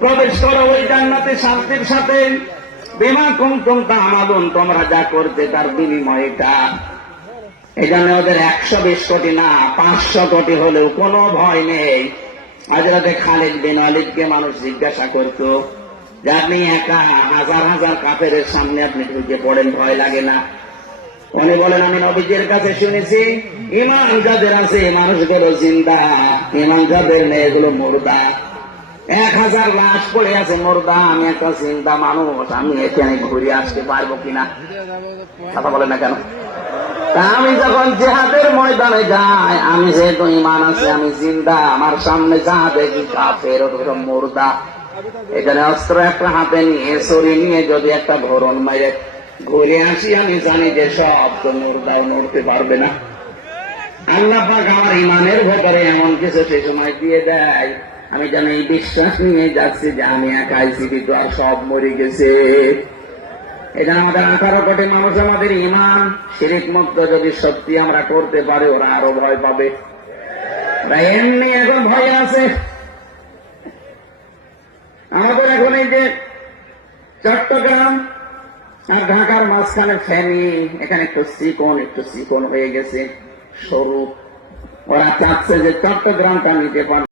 প্রবেশ করো ওই জান্নাতে শান্তির সাথে। বিমা কুনতুম তা'মালুন, তোমরা যা করতে তার বিনিময়টা। এই জন্য ওদের 120 কোটি না 500 কোটি হলেও কোনো ভয় নেই। হযরতে খালিদ বিন ওয়ালিদকে মানুষ জিজ্ঞাসা করত যে আপনি একা হাজার হাজার কাফেরের সামনে আপনি ঢুকে পড়েন, ভয় লাগে না? উনি বলেন, আমি নবীজির কাছে শুনেছি ঈমান যাদের আছে মানুষগুলো জিন্দা, ঈমান যাদের নেই এগুলো মুর্দা। 1000 লাশ পড়ে আছে মুর্দা, আমি একটা জিন্দা মানুষ, আমি এখানে ঘুরে আসতে পারবো কিনা? কথা বলে না কেন? তা আমি যখন জিহাদের ময়দানে যাই, আমি যেহেতু ঈমান আছে, আমি জিন্দা, আমার সামনে যা দেখি কাফের ওরা মুর্দা। এখানে অস্ত্র একটা হাতে নিয়ে ছড়ি নিয়ে যদি একটা ভরণ মেরে ঘুরে আসি, আমি জানি যে সব তো মুর্দাও নড়তে পারবে না। আল্লাহ পাক আমার ঈমানের ভেতরে এমন কিছু সে সময় দিয়ে দেয়, আমি যেন এই বিশ্বাস নিয়ে যাচ্ছি যে আমি একাই জীবিত আর সব মরে গেছে। এটা আমাদের 18 কোটি মানুষ, আমাদের ঈমান শিরক মুক্ত যদি সত্যি আমরা করতে পারি, ওরা আরো ভয় পাবে। এমনি এখন ভয় আছে আমাদের। এখন এই যে চট্টগ্রাম আর ঢাকার মাঝখানে ফেনী, এখানে একটু চিকন হয়ে গেছে, সরু। ওরা চাচ্ছে যে চট্টগ্রামটা নিতে পারে।